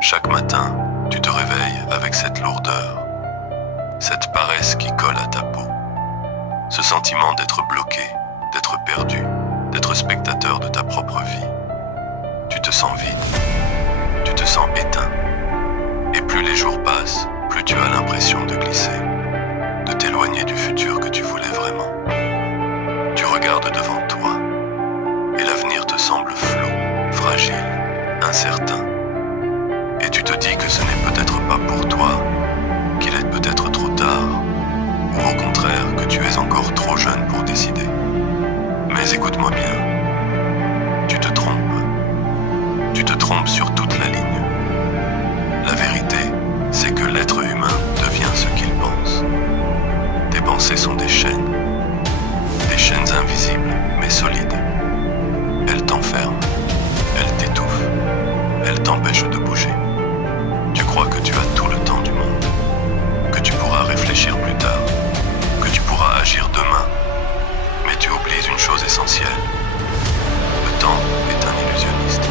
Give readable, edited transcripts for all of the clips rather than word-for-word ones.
Chaque matin, tu te réveilles avec cette lourdeur, cette paresse qui colle à ta peau, ce sentiment d'être bloqué, d'être perdu, d'être spectateur de ta propre vie. Tu te sens vide, tu te sens éteint. Et plus les jours passent, plus tu as l'impression de glisser, de t'éloigner du futur que tu voulais vraiment. Tu regardes devant toi, et l'avenir te semble flou, fragile, incertain. Et tu te dis que ce n'est peut-être pas pour toi, qu'il est peut-être trop tard, ou au contraire que tu es encore trop jeune pour décider. Mais écoute-moi bien, tu te trompes. Tu te trompes sur toute la ligne. La vérité, c'est que l'être humain devient ce qu'il pense. Tes pensées sont des chaînes invisibles mais solides. Elles t'enferment, elles t'étouffent, elles t'empêchent de bouger. Tu crois que tu as tout le temps du monde, que tu pourras réfléchir plus tard, que tu pourras agir demain, mais tu oublies une chose essentielle. Le temps est un illusionniste,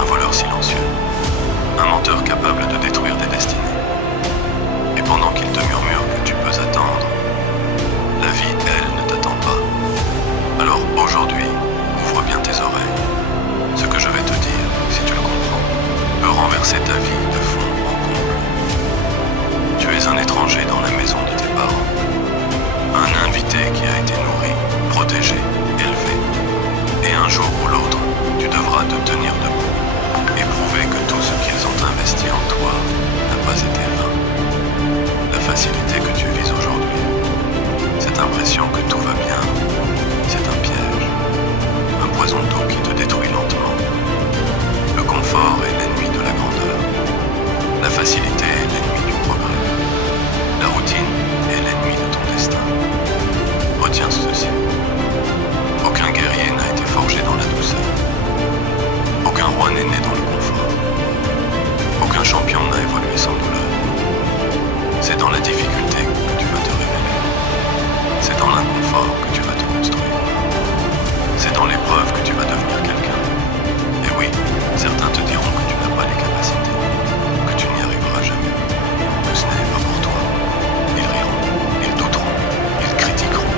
un voleur silencieux, un menteur capable de détruire des destinées. Et pendant qu'il te murmure que tu peux attendre, la vie, elle, ne t'attend pas. Alors aujourd'hui, ouvre bien tes oreilles. Ce que je vais te dire, si tu le comprends, peut renverser ta vie de fond en comble. Tu es un étranger dans la maison de tes parents, un invité qui a été nourri, protégé, élevé. Et un jour ou l'autre, tu devras te tenir debout et prouver que tout ce qu'ils ont investi en toi n'a pas été vain. La facilité que tu vis aujourd'hui, cette impression que tout va bien, c'est un piège, un poison d'eau qui te détruit lentement. Le confort est l'ennemi de la grandeur. La facilité est l'ennemi du progrès. La routine est l'ennemi de ton destin. Retiens ceci. Aucun guerrier n'a été forgé dans la douceur. Aucun roi n'est né dans le confort. Aucun champion n'a évolué sans douleur. C'est dans la difficulté que tu vas te révéler. C'est dans l'inconfort que tu vas te construire. C'est dans l'épreuve que tu vas devenir quelqu'un. Et oui, certains te diront que tu n'as pas les capacités, que tu n'y arriveras jamais, que ce n'est pas pour toi. Ils riront, ils douteront, ils critiqueront.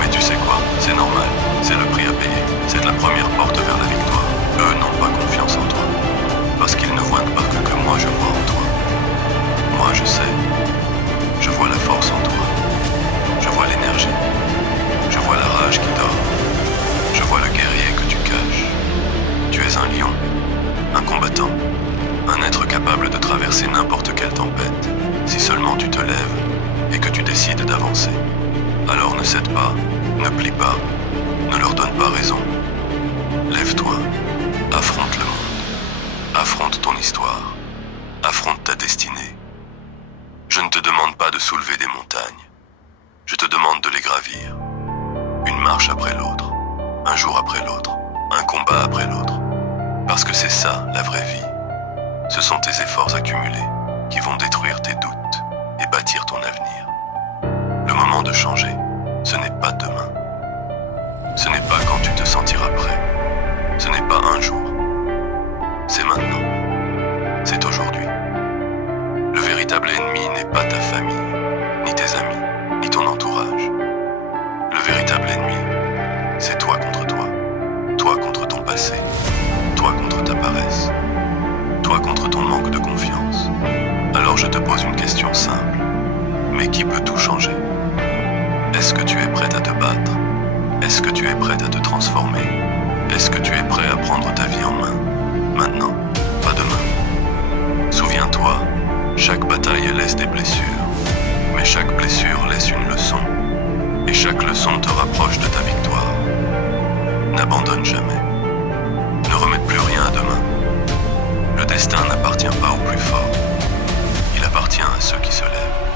Mais tu sais quoi, c'est normal, c'est le prix à payer, c'est la première porte vers la victoire. Eux n'ont pas confiance en toi, parce qu'ils ne voient pas que moi je vois en toi. Moi je sais, je vois la force en toi, je vois l'énergie, je vois la rage qui dort, je vois le guerrier que tu caches. Tu es un lion, un combattant, un être capable de traverser n'importe quelle tempête, si seulement tu te lèves et que tu décides d'avancer. Alors ne cède pas, ne plie pas, ne leur donne pas raison. Lève-toi, affronte le monde, affronte ton histoire, affronte ta destinée. Je ne te demande pas de soulever des montagnes, je te demande de les gravir, une marche après l'autre, un jour après l'autre, un combat après l'autre. Parce que c'est ça, la vraie vie. Ce sont tes efforts accumulés qui vont détruire tes doutes et bâtir ton avenir. Le moment de changer, ce n'est pas demain. Ce n'est pas quand tu te sentiras prêt. Ce n'est pas un jour. C'est maintenant. C'est aujourd'hui. Le véritable ennemi n'est pas ta famille, ni tes amis, ni ton entourage. Le véritable ennemi, c'est toi contre toi. Toi contre ton passé. Toi contre ta paresse. Toi contre ton manque de confiance. Alors je te pose une question simple. Mais qui peut tout changer? Est-ce que tu es prête à te battre? Est-ce que tu es prête à te transformer? Est-ce que tu es prêt à prendre ta vie en main? Maintenant, pas demain. Souviens-toi, chaque bataille laisse des blessures. Mais chaque blessure laisse une leçon. Et chaque leçon te rapproche de ta victoire. N'abandonne jamais. Ne remets plus rien à demain. Le destin n'appartient pas aux plus forts. Il appartient à ceux qui se lèvent.